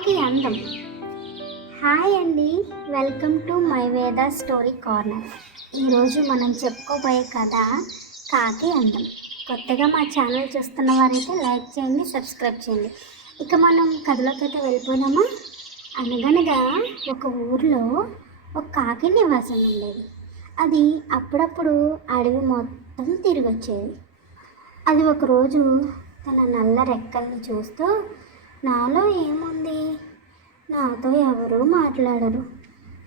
కాకి అందం. హాయ్ అండి welcome to my Veda story corner. ఈరోజు మనం చెప్పుకోబోయే కథ కాకి అందం. కొత్తగా మా ఛానల్ చూస్తున్న వారైతే లైక్ చేయండి సబ్స్క్రైబ్ చేయండి. ఇక మనం కథలోకి అయితే వెళ్ళిపోదామా? అనగనగా ఒక ఊర్లో ఒక కాకి నివాసం ఉండేది. అది అప్పుడప్పుడు అడవి మొత్తం తిరిగి వచ్చేది అది ఒకరోజు తన నల్ల రెక్కల్ని చూస్తూ నాలో ఏముంది? నాతో ఎవరూ మాట్లాడరు.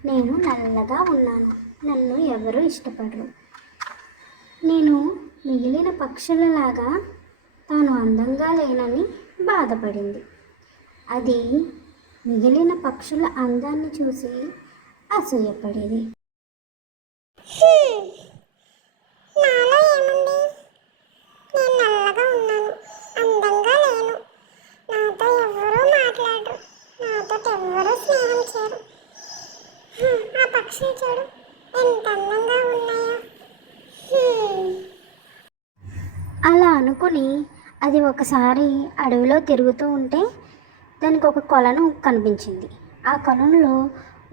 నేను నల్లగా ఉన్నాను. నన్ను ఎవరు ఇష్టపడరు. నేను మిగిలిన పక్షులలాగా తాను అందంగా లేనని బాధపడింది. అది మిగిలిన పక్షుల అందాన్ని చూసి అసూయపడేది నాలో ఏముంది నేను నల్లగా ఉన్నాను అందంగా లేను నాతో ఎవరూ మాట్లాడరు నాతో చూపించారు ఆ పక్షులు చూడు ఎంత అందంగా ఉన్నాయో. అలా అనుకుని అది ఒకసారి అడవిలో తిరుగుతూ ఉంటే దానికి ఒక కొలను కనిపించింది. ఆ కొలంలో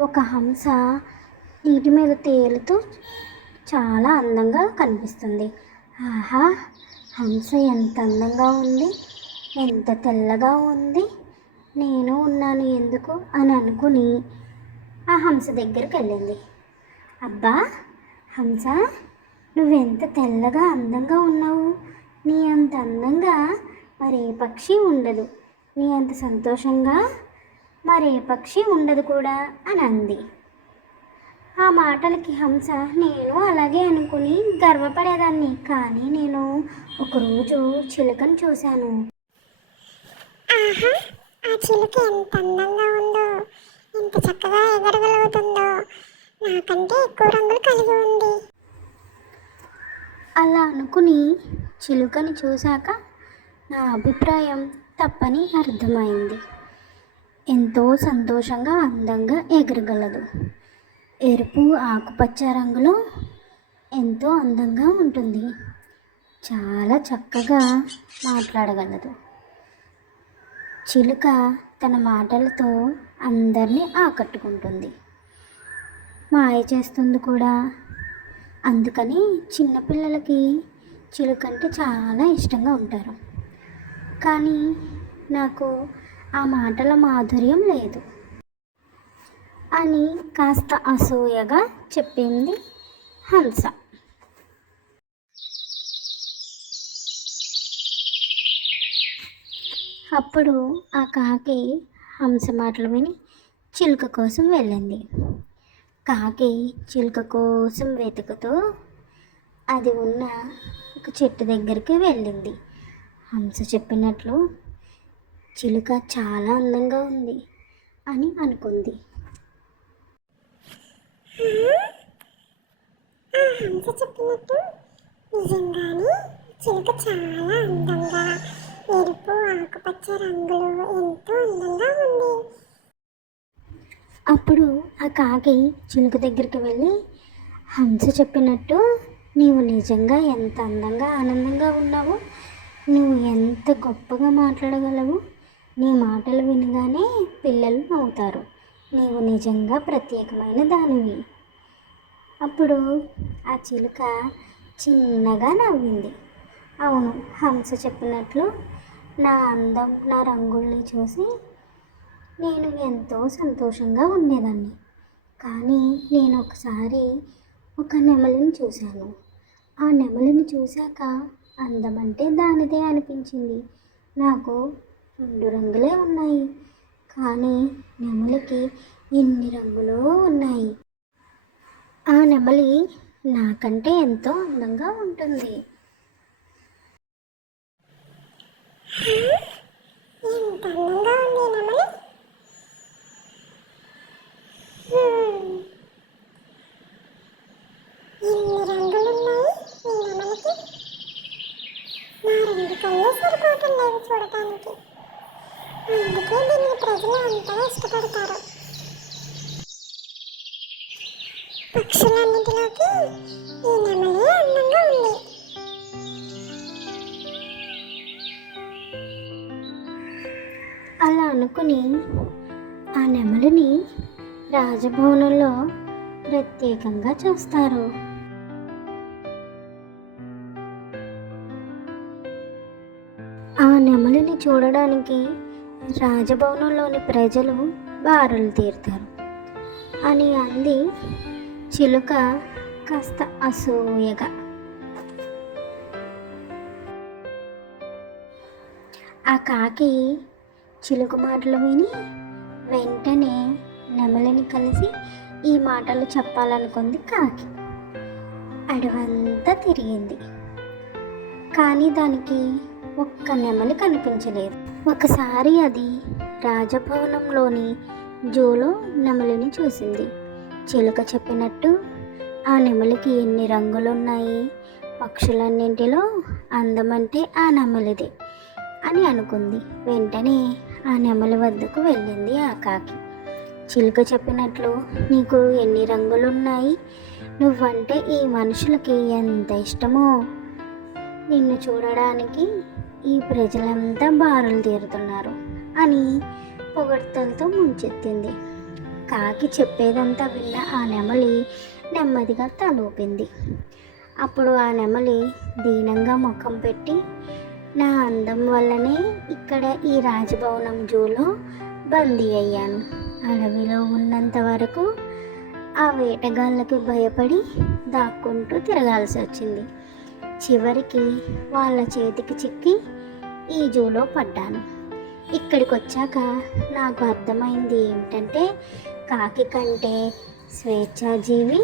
ఒక హంస నీటి మీద తేలుతూ చాలా అందంగా కనిపిస్తుంది. ఆహా! హంస ఎంత అందంగా ఉంది ఎంత తెల్లగా ఉంది. నేను ఉన్నాను ఎందుకు అని అనుకుని ఆ హంస దగ్గరికి వెళ్ళింది. అబ్బా హంస నువ్వెంత తెల్లగా అందంగా ఉన్నావు? నీ అంత అందంగా మరే పక్షి ఉండదు. నీ అంత సంతోషంగా మరే పక్షి ఉండదు కూడా అని అంది. ఆ మాటలకి హంస నేను అలాగే అనుకుని గర్వపడేదాన్ని. కానీ నేను ఒకరోజు చిలుకను చూశాను. చిలుక ఎంత అందంగా ఉందో ఎంత చక్కగా ఎగరగలుగుతుందో నాకంటే ఎక్కువ రంగులు కలిగి ఉంది. అలా అనుకుని చిలుకని చూశాక నా అభిప్రాయం తప్పని అర్థమైంది. ఎంతో సంతోషంగా అందంగా ఎగరగలదు. ఎరుపు ఆకుపచ్చ రంగులో ఎంతో అందంగా ఉంటుంది. చాలా చక్కగా మాట్లాడగలదు. చిలుక తన మాటలతో అందరినీ ఆకట్టుకుంటుంది. మాయ చేస్తుంది కూడా. అందుకని చిన్నపిల్లలకి చిలుకంటే చాలా ఇష్టంగా ఉంటారు. కానీ నాకు ఆ మాటల మాధుర్యం లేదు. అని కాస్త అసూయగా చెప్పింది హంస. అప్పుడు ఆ కాకి హంస మాటలు విని చిలుక కోసం వెళ్ళింది. కాకి చిలుక కోసం వెతుకుతూ అది ఉన్న ఒక చెట్టు దగ్గరికి వెళ్ళింది. హంస చెప్పినట్లు చిలుక చాలా అందంగా ఉంది అని అనుకుంది. హంస చెప్పినట్టు నిజంగానే చిలుక చాలా అందంగా ఎరుపు ఆకుపచ్చ రంగులు ఎంతో అందంగా ఉంది. అప్పుడు ఆ కాకి చిలుక దగ్గరికి వెళ్ళి హంస చెప్పినట్టు నీవు నిజంగా ఎంత అందంగా ఆనందంగా ఉన్నావు? నువ్వు ఎంత గొప్పగా మాట్లాడగలవు? నీ మాటలు వినగానే పిల్లలు నవ్వుతారు. నీవు నిజంగా ప్రత్యేకమైన దానివి. అప్పుడు ఆ చిలుక చిన్నగా నవ్వింది. అవును హంస చెప్పినట్లు నా అందం నా రంగుల్ని చూసి నేను ఎంతో సంతోషంగా ఉండేదాన్ని. కానీ నేను ఒకసారి ఒక నెమలిని చూశాను. ఆ నెమలిని చూశాక అందం అంటే దానిదే అనిపించింది. నాకు రెండు రంగులే ఉన్నాయి. కానీ నెమలికి ఎన్ని రంగులు ఉన్నాయి? ఆ నెమలి నాకంటే ఎంతో అందంగా ఉంటుంది ఎంత అందంగా ఉంది నెమలి హ్మ్. ఎన్ని రంగులున్నాయి ఈ నెమలికి నా రెండు కళ్ళు సరిపోవటం లేదు చూడటానికి అందుకే దీన్ని ప్రజలు అంతగా ఇష్టపడతారు పక్షులన్నిటిలోకి ఈ నెమలి అందంగా ఉంది. అలా అనుకుని ఆ నెమలిని రాజభవనంలో ప్రత్యేకంగా చూస్తారు. ఆ నెమలిని చూడడానికి రాజభవనంలోని ప్రజలు బారులు తీరుతారు. అని అంది చిలుక కాస్త అసూయగా. ఆ కాకి చిలుక మాటలు విని వెంటనే నెమలిని కలిసి ఈ మాటలు చెప్పాలనుకుంది కాకి. అడవంతా తిరిగింది. కానీ దానికి ఒక్క నెమలి కనిపించలేదు. ఒకసారి అది రాజభవనంలోని జూలో నెమలిని చూసింది. చిలుక చెప్పినట్టు ఆ నెమలికి ఎన్ని రంగులున్నాయి పక్షులన్నింటిలో అందమంటే ఆ నెమలిదే అని అనుకుంది. వెంటనే ఆ నెమలి వద్దకు వెళ్ళింది ఆ కాకి. చిలుక చెప్పినట్లు నీకు ఎన్ని రంగులున్నాయి? నువ్వంటే ఈ మనుషులకి ఎంత ఇష్టమో? నిన్ను చూడడానికి ఈ ప్రజలంతా బారులు తీరుతున్నారు అని పొగడ్తలతో ముంచెత్తింది. కాకి చెప్పేదంతా విన్న ఆ నెమలి నెమ్మదిగా తలూపింది. అప్పుడు ఆ నెమలి దీనంగా ముఖం పెట్టి నా అందం వల్లనే ఇక్కడ ఈ రాజభవనం జూలో బందీ అయ్యాను. అడవిలో ఉన్నంత వరకు ఆ వేటగాళ్ళకి భయపడి దాక్కుంటూ తిరగాల్సి వచ్చింది. చివరికి వాళ్ళ చేతికి చిక్కి ఈ జూలో పడ్డాను. ఇక్కడికి వచ్చాక నాకు అర్థమైంది ఏమిటంటే కాకి కంటే స్వేచ్ఛాజీవి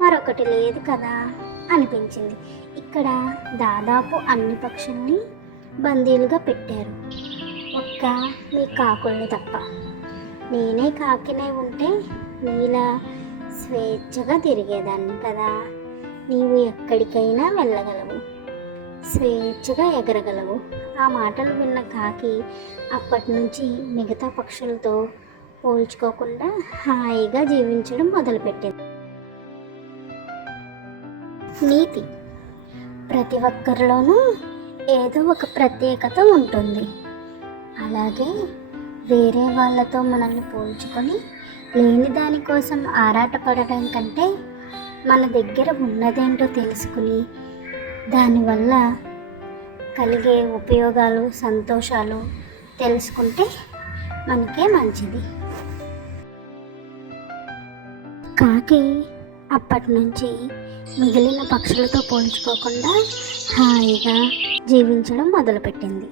మరొకటి లేదు కదా అనిపించింది. ఇక్కడ దాదాపు అన్ని పక్షుల్ని బందీలుగా పెట్టారు. ఒక్క మీ కాకుల్ని తప్ప. నేనే కాకినే ఉంటే నీలా స్వేచ్ఛగా తిరిగేదాన్ని కదా. నీవు ఎక్కడికైనా వెళ్ళగలవు. స్వేచ్ఛగా ఎగరగలవు. ఆ మాటలు విన్న కాకి అప్పటి నుంచి మిగతా పక్షులతో పోల్చుకోకుండా హాయిగా జీవించడం మొదలుపెట్టింది. నీతి ప్రతి ఒక్కరిలోనూ ఏదో ఒక ప్రత్యేకత ఉంటుంది. అలాగే వేరే వాళ్ళతో మనల్ని పోల్చుకొని లేని దానికోసం ఆరాటపడడం కంటే మన దగ్గర ఉన్నదేంటో తెలుసుకుని దానివల్ల కలిగే ఉపయోగాలు సంతోషాలు తెలుసుకుంటే మనకే మంచిది. కాకి అప్పటి నుంచి మిగిలిన పక్షులతో పోల్చుకోకుండా హాయిగా జీవించడం మొదలుపెట్టింది.